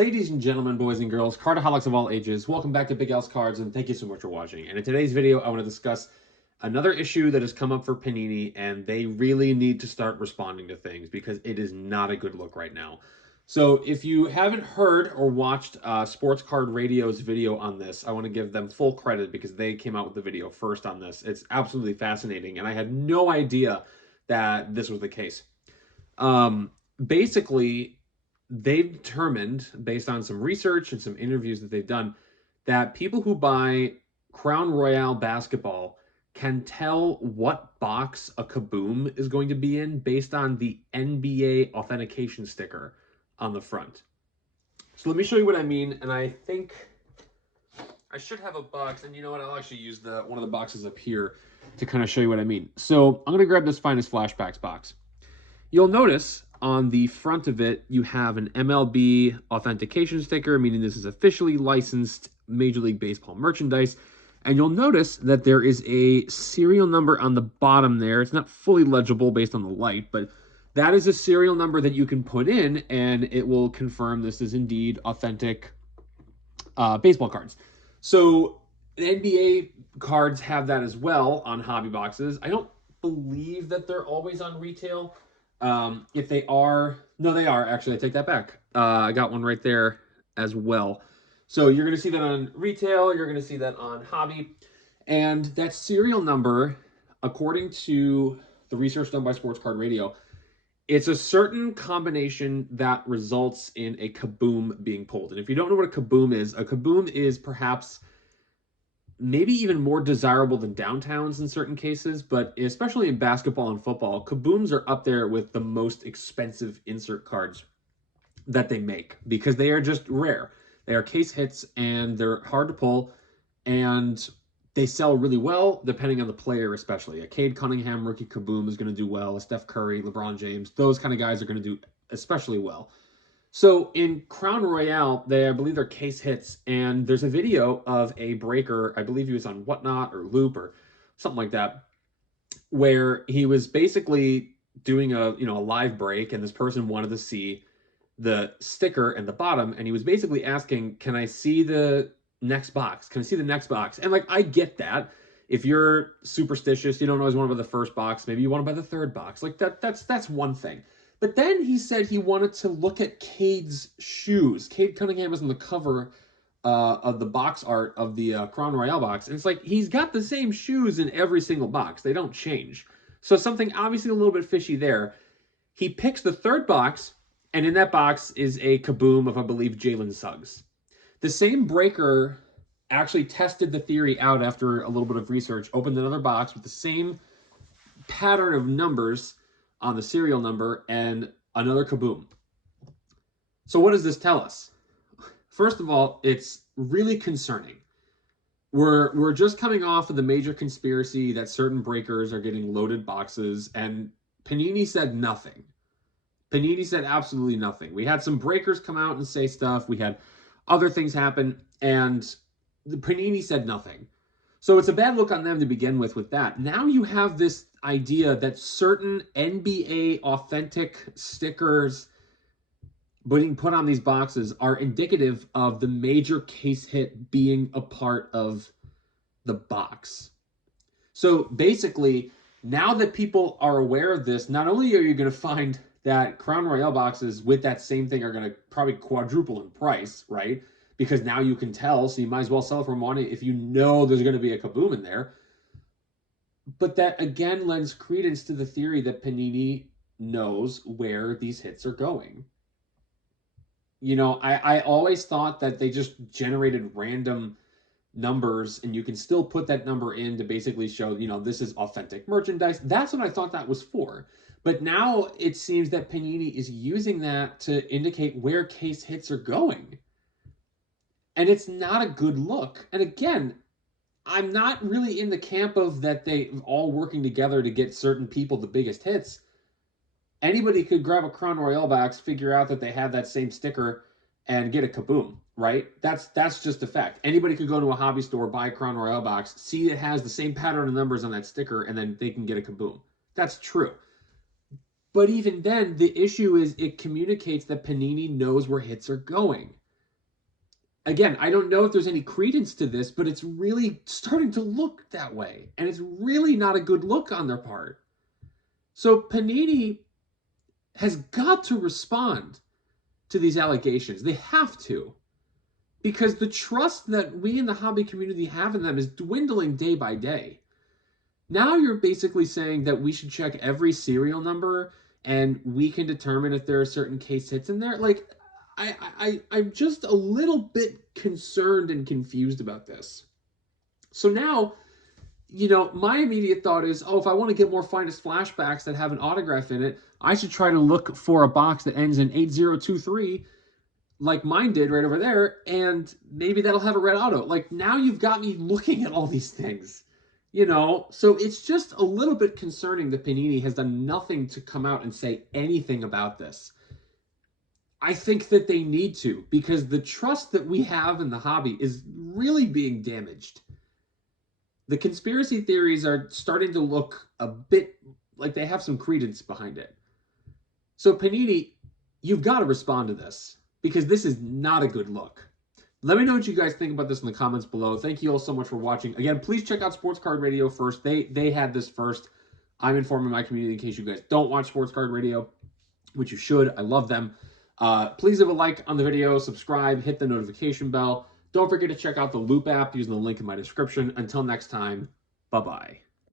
Ladies and gentlemen, boys and girls, cardaholics of all ages, welcome back to Big Al's Cards, and thank you so much for watching. And in today's video, I want to discuss another issue that has come up for Panini, and they really need to start responding to things because it is not a good look right now. So if you haven't heard or watched Sports Card Radio's video on this, I want to give them full credit because they came out with the video first on this. It's absolutely fascinating, and I had no idea that this was the case. Basically, they've determined, based on some research and some interviews that they've done, that people who buy Crown Royale basketball can tell what box a Kaboom is going to be in based on the NBA authentication sticker on the front. So let me show you what I mean, and I think I should have a box, and you know what, I'll actually use one of the boxes up here to kind of show you what I mean. So I'm going to grab this Finest Flashbacks box. You'll notice on the front of it, you have an MLB authentication sticker, meaning this is officially licensed Major League Baseball merchandise. And you'll notice that there is a serial number on the bottom there. It's not fully legible based on the light, but that is a serial number that you can put in, and it will confirm this is indeed authentic baseball cards. So NBA cards have that as well on hobby boxes. I don't believe that they're always on retail. If they are, no, they are, actually, I take that back. I got one right there as well. So you're going to see that on retail, you're going to see that on hobby, and that serial number, according to the research done by Sports Card Radio, it's a certain combination that results in a Kaboom being pulled. And if you don't know what a Kaboom is perhaps maybe even more desirable than downtowns in certain cases, but especially in basketball and football, Kabooms are up there with the most expensive insert cards that they make because they are just rare. They are case hits, and they're hard to pull, and they sell really well depending on the player especially. A Cade Cunningham rookie Kaboom is going to do well. A Steph Curry, LeBron James, those kind of guys are going to do especially well. So in Crown Royale, I believe they're case hits, and there's a video of a breaker, I believe he was on Whatnot or Loop or something like that, where he was basically doing a live break, and this person wanted to see the sticker in the bottom, and he was basically asking, can I see the next box? Can I see the next box? And like, I get that. If you're superstitious, you don't always want to buy the first box, maybe you want to buy the third box. Like that's one thing. But then he said he wanted to look at Cade's shoes. Cade Cunningham is on the cover of the box art of the Crown Royale box. And it's like, he's got the same shoes in every single box. They don't change. So something obviously a little bit fishy there. He picks the third box, and in that box is a Kaboom of, I believe, Jalen Suggs. The same breaker actually tested the theory out after a little bit of research, opened another box with the same pattern of numbers on the serial number and another Kaboom. So what does this tell us? First of all, it's really concerning. We're just coming off of the major conspiracy that certain breakers are getting loaded boxes, and Panini said nothing. Panini said absolutely nothing. We had some breakers come out and say stuff. We had other things happen, and the Panini said nothing. So it's a bad look on them to begin with that. Now you have this idea that certain NBA authentic stickers being put on these boxes are indicative of the major case hit being a part of the box. So basically, now that people are aware of this, not only are you going to find that Crown Royale boxes with that same thing are going to probably quadruple in price, right? Because now you can tell, so you might as well sell for money if you know there's going to be a Kaboom in there. But that, again, lends credence to the theory that Panini knows where these hits are going. You know, I always thought that they just generated random numbers, and you can still put that number in to basically show, this is authentic merchandise. That's what I thought that was for. But now it seems that Panini is using that to indicate where case hits are going. And it's not a good look. And again, I'm not really in the camp of that they all working together to get certain people the biggest hits. Anybody could grab a Crown Royale box, figure out that they have that same sticker, and get a Kaboom, right? That's just a fact. Anybody could go to a hobby store, buy a Crown Royale box, see it has the same pattern of numbers on that sticker, and then they can get a Kaboom. That's true. But even then, the issue is it communicates that Panini knows where hits are going. Again, I don't know if there's any credence to this, but it's really starting to look that way. And it's really not a good look on their part. So Panini has got to respond to these allegations. They have to. Because the trust that we in the hobby community have in them is dwindling day by day. Now you're basically saying that we should check every serial number and we can determine if there are certain case hits in there. Like, I'm just a little bit concerned and confused about this. So now, my immediate thought is, oh, if I want to get more finest flashbacks that have an autograph in it, I should try to look for a box that ends in 8023, like mine did right over there, and maybe that'll have a red auto. Like, now you've got me looking at all these things, So it's just a little bit concerning that Panini has done nothing to come out and say anything about this. I think that they need to, because the trust that we have in the hobby is really being damaged. The conspiracy theories are starting to look a bit like they have some credence behind it. So Panini, you've got to respond to this, because this is not a good look. Let me know what you guys think about this in the comments below. Thank you all so much for watching. Again, please check out Sports Card Radio first. They had this first. I'm informing my community in case you guys don't watch Sports Card Radio, which you should. I love them. Please leave a like on the video, subscribe, hit the notification bell. Don't forget to check out the Loop app using the link in my description. Until next time, bye-bye.